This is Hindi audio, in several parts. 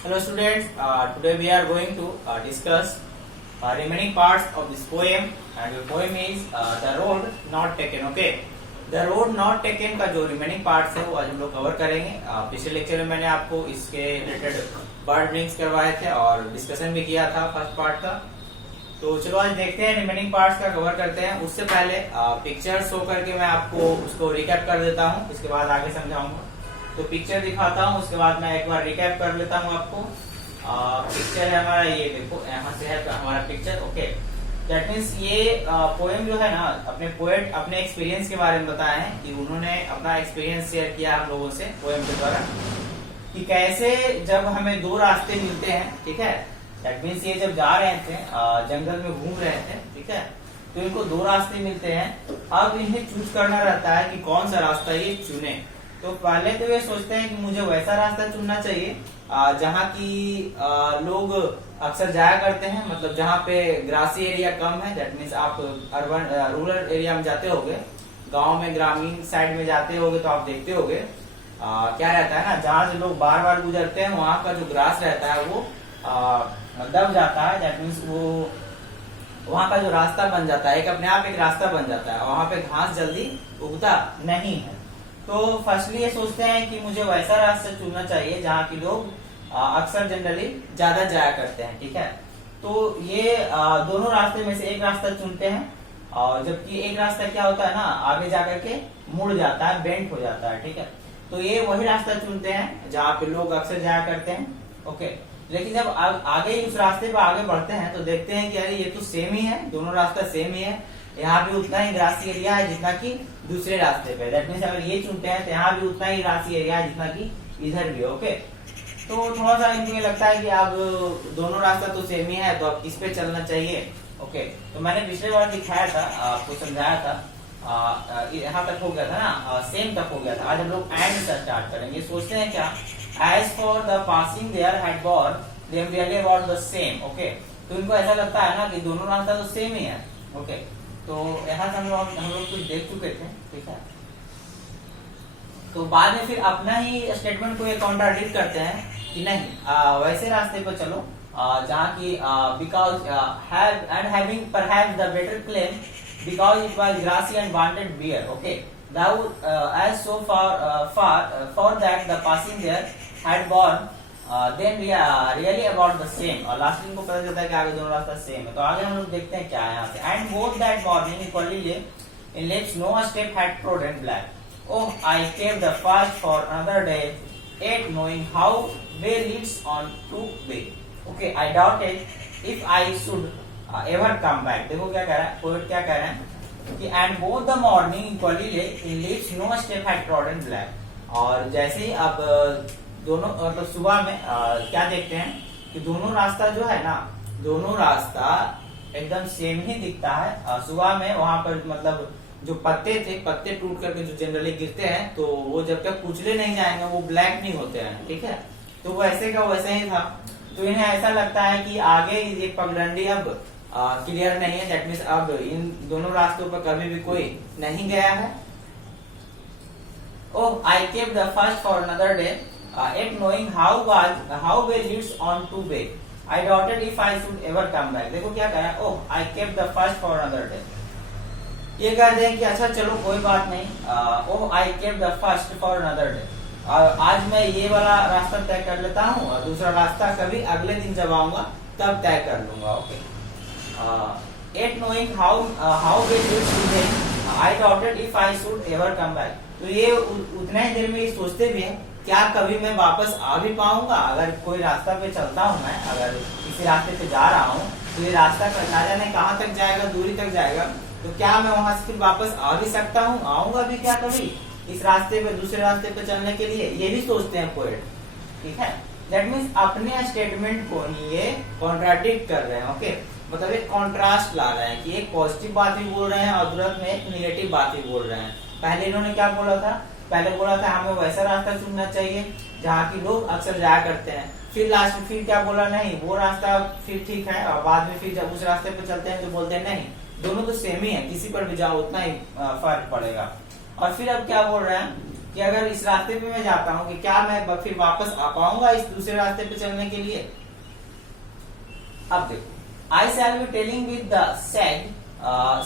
Hello students, today we are going to discuss remaining parts of this poem and the poem is The Road Not Taken. Okay, The Road Not Taken का जो remaining parts है वो आज हम लोग कवर करेंगे। पिछले लेक्चर में मैंने आपको इसके रिलेटेड वर्ड मीनिंग्स करवाए थे और डिस्कशन भी किया था फर्स्ट पार्ट का। तो चलो आज देखते हैं रिमेनिंग पार्ट्स का कवर करते हैं। उससे पहले पिक्चर शो करके मैं आपको उसको रिकैप कर देता हूँ, इसके बाद आगे समझाऊंगा। तो पिक्चर दिखाता हूँ, उसके बाद मैं एक बार रिकैप कर लेता हूँ आपको। पिक्चर है हमारा, ये देखो यहाँ से है हमारा पिक्चर। ओके, दैट मीन्स ये पोएम जो है ना, अपने पोएट अपने एक्सपीरियंस के बारे में बताए हैं कि उन्होंने अपना एक्सपीरियंस शेयर किया हम लोगों से पोएम के द्वारा, कि कैसे जब हमें दो रास्ते मिलते हैं, ठीक है। दैट मीन्स ये जब जा रहे थे जंगल में घूम रहे थे, ठीक है, तो इनको दो रास्ते मिलते हैं। अब इन्हें चूज करना रहता है कि कौन सा रास्ता ये चुने। तो पहले तो ये सोचते हैं कि मुझे वैसा रास्ता चुनना चाहिए जहाँ की लोग अक्सर जाया करते हैं, मतलब जहाँ पे ग्रासी एरिया कम है। दैट मीन्स आप अर्बन रूरल एरिया में जाते होगे, गांव में ग्रामीण साइड में जाते होगे तो आप देखते होगे क्या रहता है ना, जहाँ से लोग बार बार गुजरते हैं वहाँ का जो ग्रास रहता है वो दब जाता है। दैट मीन्स वो वहाँ का जो रास्ता बन जाता है, एक अपने आप एक रास्ता बन जाता है, वहाँ पे घास जल्दी उगता नहीं है। तो फर्स्टली ये सोचते हैं कि मुझे वैसा रास्ता चुनना चाहिए जहाँ की लोग अक्सर जनरली ज्यादा जाया करते हैं, ठीक है। तो ये दोनों रास्ते में से एक रास्ता चुनते हैं, और जबकि एक रास्ता क्या होता है ना, आगे जाकर के मुड़ जाता है, बेंट हो जाता है, ठीक है। तो ये वही रास्ता चुनते हैं जहाँ पे लोग अक्सर जाया करते हैं। ओके, लेकिन जब आगे उस रास्ते पर आगे बढ़ते हैं तो देखते हैं कि अरे ये तो सेम ही है, दोनों रास्ता सेम ही है, यहाँ भी उतना ही ग्रासी एरिया है जितना कि दूसरे रास्ते पे। दैट मीन्स अगर ये चुनते हैं तो यहाँ भी उतना ही ग्रासी एरिया है जितना कि इधर भी। ओके, तो थोड़ा सा इनको लगता है कि अब दोनों रास्ता तो सेम ही है, तो अब किस पे चलना चाहिए। ओके, तो मैंने पिछले बार दिखाया था, आपको समझाया था, यहाँ तक हो गया था ना, सेम तक हो गया था। आज हम लोग एंड से स्टार्ट करेंगे। सोचते हैं क्या, as for the passing there had borne them really about the same. Okay, तो इनको ऐसा लगता है ना कि दोनों रास्ता तो सेम ही है। ओके, तो यहाँ से हम लोग कुछ देख चुके थे, ठीक है। तो बाद में फिर अपना ही स्टेटमेंट को ये कॉन्ट्राडिक्ट करते हैं कि नहीं, वैसे रास्ते पर चलो जहाँ की because having perhaps the better claim because it was grassy and wanted bear. Okay, as so for that the passing there had born then really about the same। और लास्ट को पता चलता है कि आगे दोनों रास्ता सेम है। तो आगे हम लोग देखते हैं क्या है यहाँ से। And both that morning equally in lips no step had trodden black. Oh, I kept the fast for another day, yet knowing how way leads on to way. Okay, I doubted if I should ever come back। देखो क्या कह रहा है पोएट, क्या कह रहे हैं कि and both the morning equally in lips no step had trodden black। और जैसे ही अब दोनों मतलब सुबह में क्या देखते हैं कि दोनों रास्ता जो है ना, दोनों रास्ता एकदम सेम ही दिखता है। सुबह में वहां पर मतलब जो पत्ते थे, पत्ते टूट करके जो जनरली गिरते हैं, तो वो जब तक कुचले नहीं जाएंगे वो ब्लैक नहीं होते हैं, ठीक है। तो वैसे का वैसे ही था। तो इन्हें ऐसा लगता है कि आगे ये पगडंडी अब क्लियर नहीं है। दैट मीन्स अब इन दोनों रास्तों पर कभी भी कोई नहीं गया है। Oh, I kept the first for another day yet knowing how way leads on to way, I doubted if I should ever come back। देखो क्या कह रहा है, oh I kept the first for another day. ये कहते हैं कि अच्छा चलो कोई बात नहीं, oh I kept the first for another day, आज मैं ये वाला रास्ता तय कर लेता हूँ और दूसरा रास्ता कभी अगले दिन जब आऊंगा तब तय कर लूंगा। Okay, yet knowing how way leads to way, I doubted if I should ever come back। तो ये उतना ही देर में ये सोचते भी हैं क्या कभी मैं वापस आ भी पाऊंगा। अगर कोई रास्ता पे चलता हूँ मैं, अगर किसी रास्ते पे जा रहा हूँ तो ये रास्ता ना जाने कहाँ तक जाएगा, दूरी तक जाएगा, तो क्या मैं वहां से फिर वापस आ भी सकता हूँ, आऊंगा भी क्या कभी इस रास्ते पे दूसरे रास्ते पे चलने के लिए। ये भी सोचते हैं पोएट, ठीक है। दैट मीन्स अपने स्टेटमेंट को ये कॉन्ट्राडिक्ट कर रहे हैं। ओके, मतलब एक कॉन्ट्रास्ट ला रहे हैं कि एक पॉजिटिव बात भी बोल रहे हैं और तुरंत में एक निगेटिव बात भी बोल रहे हैं। पहले इन्होंने क्या बोला था, पहले बोला था हमें वैसा रास्ता चुनना चाहिए जहाँ की लोग अक्सर जाया करते हैं। फिर लास्ट में फिर क्या बोला, नहीं वो रास्ता फिर ठीक है, और बाद में फिर जब उस रास्ते पे चलते हैं तो बोलते हैं नहीं दोनों तो सेम ही है, किसी पर भी जाओ उतना ही फर्क पड़ेगा। और फिर अब क्या बोल रहे हैं कि अगर इस रास्ते पे मैं जाता हूँ कि क्या मैं फिर वापस आ पाऊंगा इस दूसरे रास्ते पे चलने के लिए। अब देखो, I shall be telling with the said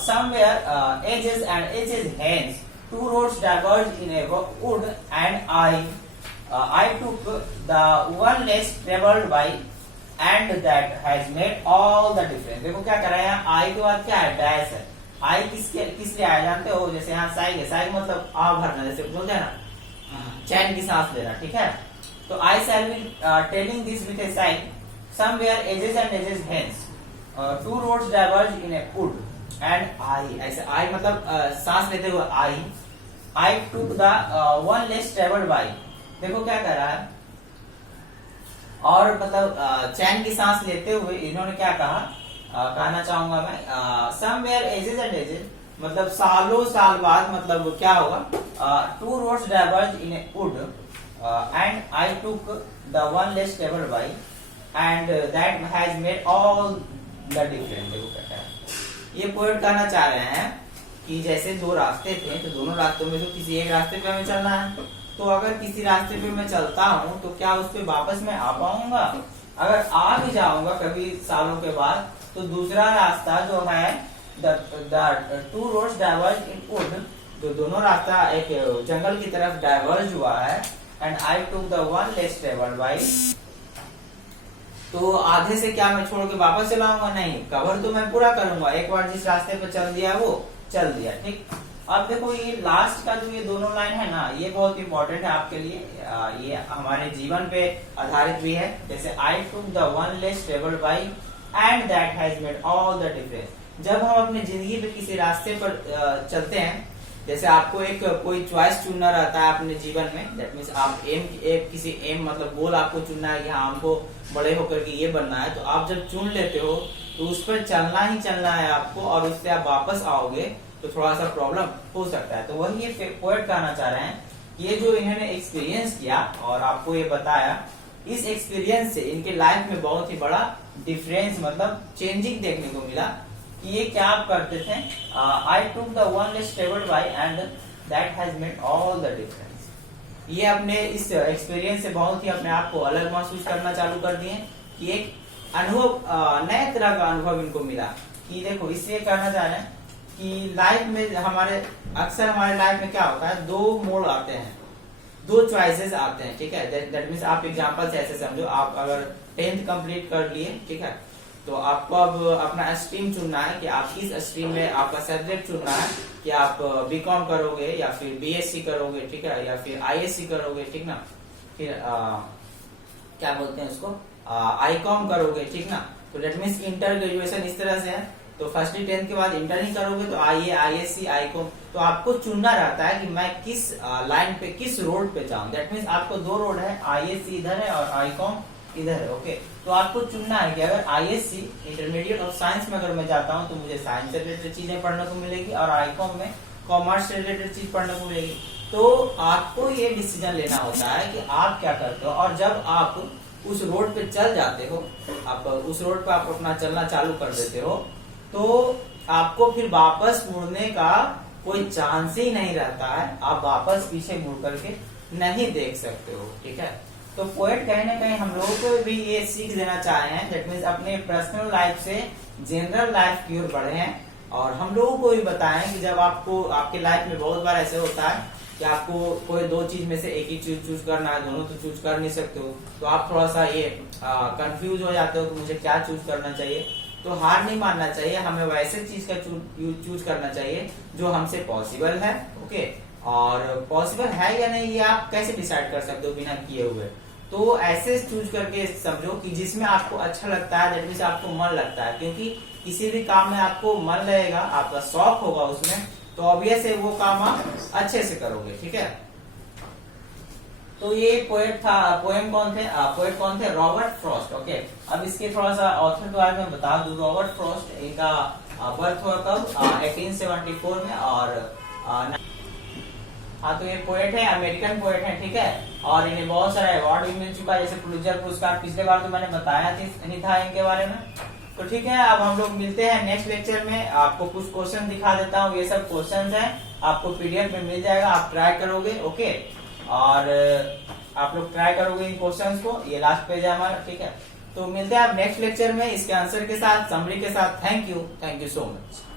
somewhere ages and ages hence two roads diverged in a wood and I took the one less traveled by and that has made all the difference। देखो क्या कर रहे हैं, आई के बाद क्या है, डैश है। आई किस लिए आया जानते हो, जैसे यहाँ साइग है, साइग मतलब आ भरना, जैसे बोलते हैं ना चैन की सांस लेना, ठीक है। तो I shall be telling this with a sigh somewhere ages and ages hence two roads diverge in a wood and I, ऐसे आई मतलब सांस लेते हुए I took the one less travelled by. देखो क्या कर रहा है, और मतलब चैन की सांस लेते हुए इन्होंने क्या कहा, कहना चाहूंगा मैं समवेयर एजेस एंड एजेस मतलब सालों साल बाद, मतलब क्या होगा, two roads diverge in a wood and I took the one less travelled by and that has made all the difference. देखो क्या है, ये पोएट कहना चाह रहे हैं कि जैसे दो रास्ते थे तो दोनों रास्तों में तो किसी एक रास्ते पे हमें चलना है, तो अगर किसी रास्ते पे मैं चलता हूँ तो क्या उस पे वापस मैं आ पाऊंगा, अगर आ भी जाऊंगा कभी सालों के बाद तो दूसरा रास्ता जो है the two roads diverge in wood, तो दोनों रास्ता एक जंगल की तरफ डाइवर्ज हुआ है and I took the one less travelled by. तो आधे से क्या मैं छोड़ के वापस चलाऊंगा, नहीं, कवर तो मैं पूरा करूंगा, एक बार जिस रास्ते पे चल दिया वो चल दिया, ठीक। अब देखो ये लास्ट का जो ये दोनों लाइन है ना, ये बहुत इंपॉर्टेंट है आपके लिए, ये हमारे जीवन पे आधारित भी है। जैसे I took the one less travelled by and that has made all the difference. जब हम अपनी जिंदगी पे किसी रास्ते पर चलते हैं, जैसे आपको एक कोई चॉइस चुनना रहता है अपने जीवन में, दैट मीन्स आप किसी एम मतलब गोल आपको चुनना है कि हाँ हमको बड़े होकर के ये बनना है, तो आप जब चुन लेते हो तो उस पर चलना ही चलना है आपको, और उससे आप वापस आओगे तो थोड़ा सा प्रॉब्लम हो सकता है। तो वही ये पोएट कहना चाह रहे हैं, ये जो इन्होंने एक्सपीरियंस किया और आपको ये बताया, इस एक्सपीरियंस से इनके लाइफ में बहुत ही बड़ा डिफरेंस मतलब चेंजिंग देखने को मिला। कि ये क्या आप करते थे, I took the one less travelled by and that has made all the difference. ये अपने इस एक्सपीरियंस से बहुत ही अपने आप को अलग महसूस करना चालू कर दिए, कि एक अनुभव, नए तरह का अनुभव इनको मिला। कि देखो इससे कहना चाह रहे हैं कि लाइफ में अक्सर हमारे लाइफ में क्या होता है, दो मोड़ आते हैं, दो चॉइसेस आते हैं, ठीक है। दैट मीन्स आप एग्जांपल से ऐसे समझो, आप अगर 10th कंप्लीट कर लिए, ठीक है, तो आपको अब अपना स्ट्रीम चुनना है कि आप किस स्ट्रीम में, आपका सब्जेक्ट चुनना है कि आप बीकॉम करोगे या फिर बीएससी करोगे, ठीक है, या फिर आईएससी करोगे, ठीक ना, फिर क्या बोलते हैं उसको, आईकॉम करोगे, ठीक ना। तो दैट मीन्स इंटर ग्रेजुएशन इस तरह से है, तो फर्स्ट 10th के बाद इंटर ही करोगे तो आईएससी आईकॉम, तो आपको चुनना रहता है कि मैं किस लाइन पे, किस रोड पे जाऊं। दैट मीन्स आपको दो रोड है, आईएससी इधर है और आईकॉम इधर है, ओके। तो आपको चुनना है कि अगर आईएससी इंटरमीडिएट और साइंस में अगर मैं जाता हूं तो मुझे साइंस से रिलेटेड चीजें पढ़ने को मिलेगी, और आईकॉम में कॉमर्स से रिलेटेड चीज पढ़ने को मिलेगी। तो आपको ये डिसीजन लेना होता है कि आप क्या करते हो, और जब आप उस रोड पे चल जाते हो, आप उस रोड पे आप अपना चलना चालू कर देते हो, तो आपको फिर वापस मुड़ने का कोई चांस ही नहीं रहता है, आप वापस पीछे मुड़ करके नहीं देख सकते हो, ठीक है। तो पोएट कहीं ना कहीं हम लोगों को भी ये सीख देना चाहे हैं, दैट मीन्स अपने पर्सनल लाइफ से जनरल लाइफ की ओर बढ़े हैं, और हम लोगों को भी बताएं कि जब आपको आपके लाइफ में बहुत बार ऐसे होता है कि आपको कोई दो चीज में से एक ही चीज चूज करना है, दोनों तो चूज कर नहीं सकते हो, तो आप थोड़ा सा ये कंफ्यूज हो जाते हो कि मुझे क्या चूज करना चाहिए। तो हार नहीं मानना चाहिए, हमें वैसे चीज का चूज करना चाहिए जो हमसे पॉसिबल है, ओके। और पॉसिबल है या नहीं ये आप कैसे डिसाइड कर सकते हो बिना किए हुए, तो ऐसे चूज करके समझो कि जिसमें आपको अच्छा लगता है, दैट मीन्स आपको मन लगता है, क्योंकि किसी भी काम में आपको मन लगेगा, आपका शौक होगा उसमें, तो ऑब्वियस है वो काम आप अच्छे से करोगे, ठीक है। तो ये पोएट था, पोएट कौन थे, रॉबर्ट फ्रॉस्ट, ओके। अब इसके थोड़ा सा ऑथर के बारे में बता दूं, रॉबर्ट फ्रॉस्ट, इनका बर्थ हुआ कब, 1874 में, और हाँ, तो ये पोएट है, अमेरिकन पोएट है, ठीक है, और इन्हें बहुत सारा अवार्ड भी मिल चुका है, जैसे पुलित्जर पुरस्कार, पिछले बार तो मैंने बताया नहीं था इनके बारे में, तो ठीक है, अब हम लोग मिलते हैं नेक्स्ट लेक्चर में। आपको कुछ क्वेश्चन दिखा देता हूँ, ये सब क्वेश्चन हैं, आपको पीडीएफ में मिल जाएगा, आप ट्राई करोगे। ओके, और आप लोग ट्राई करोगे इन क्वेश्चंस को, ये लास्ट पेज है हमारा। ठीक है, तो मिलते हैं आप नेक्स्ट लेक्चर में इसके आंसर के साथ, समरी के साथ। Thank you so much.